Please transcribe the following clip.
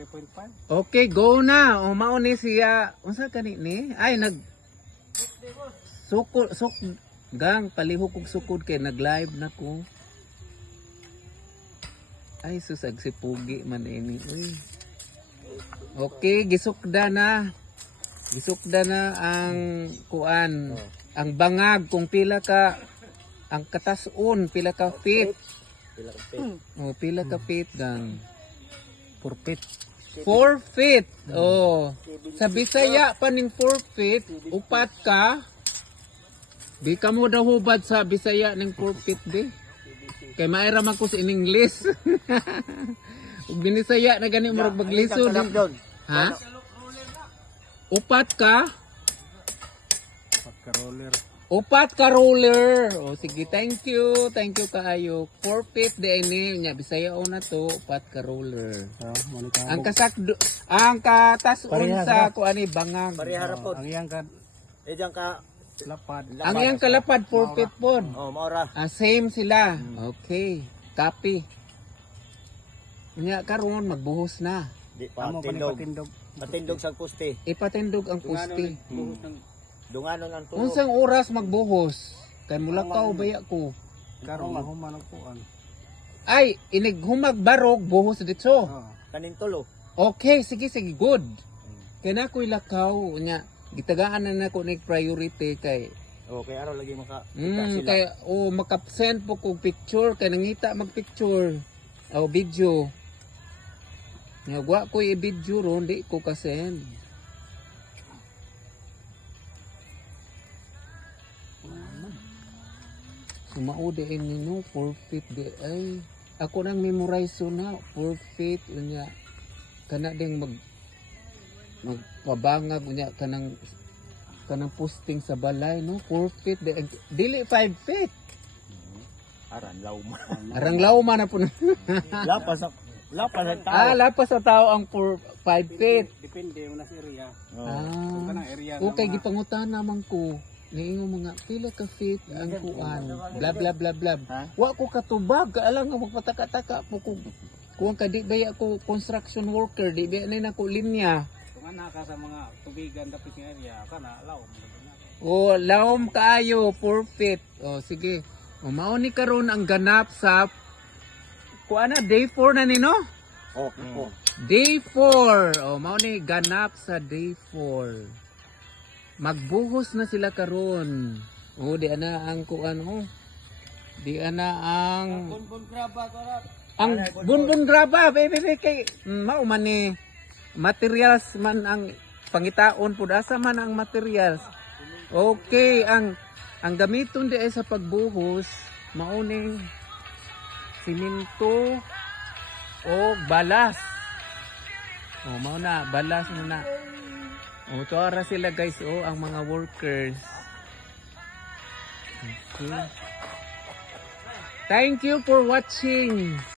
3.5. Okay, go na. O mao ni siya. Unsa kani ni? Ay nag suk gang palihok og sukod kay nag-live na ko. Ay susag si Pugi man ini. Uy. Okay, gisukda na. Gisukda na ang kuan. Ang bangag kung pila ka ang katasun, pila ka feet. Pila ka feet. Oh, pila ka feet gang. 4 feet. 4 feet. Oh. Sa Bisaya pa ning 4 feet, upat ka. Di ka mo daw hubad sa Bisaya ning 4 feet di. Kay maira man ko sa in English. Ug binisaya na gani mo maglisod. Ha? Upat ka? Pagka-roller. Upat ka roller. O sige, thank you. Thank you kaayo. 4 feet di ini nya Bisaya o na to, upat ka roller. Ang kasakdo, ang katasun sa ko ani bangag. Parehara po. Ang iyang ka Ejang ka lapad. Ang iyang kalapad 4 feet pod. oh maura. Same sila. Okay. Copy. Nya karon magbuhos na. Di pa Amo pa ni tindog. patindog. Patindog sa puste. Ipatindog ang pusti. Dunganon ang tulo. Unsang oras magbuhos? Kay mulakaw baya ko. Karon mahuman og kuan. Ay, inig humag barog buhos dito. Kanin tulo. Okay, sige sige, good. Kay na ko'y lakaw nya gitagaan na nako ni priority kay Okay, araw lagi maka kay makapsend po kog picture kay nangita magpicture o video. Nga wa ko i-video ron di ko ka-send. Sumaudi ini no 4 feet di ay ako nang memorize so na 4 feet unya kana ding magpabangag unya kanang posting sa balay no 4 feet di, dili 5 feet aran lawma. arang lawma na po Lapas sa tao. lapas sa tao ang 5 feet. Depende mo na sa area. Ah, Area okay gipangutan naman ko niingo mga pila ka feet ang kuan bla bla bla bla wa ko katubag alang nga magpataka-taka po kung kadi baya ko construction worker di baya na ko linya. Kung naka sa mga tubigan dapit ng area kana law. O lawom kaayo 4 feet. O sige. O mao ni karon ang ganap sa kuan na day 4 na ni no? Okay po. Day 4. O mao ni ganap sa day 4. Magbuhos na sila karon. O di ana ang kuan o. Di ana ang Bunbun graba karat. ang bunbun graba baby kay mao man ni materials man ang pangitaon pud asa man ang materials. Okay, ang gamiton di ay sa pagbuhos mauning simento o balas. O mao na balas na. O tuara sila guys ang mga workers. Okay. Thank you for watching.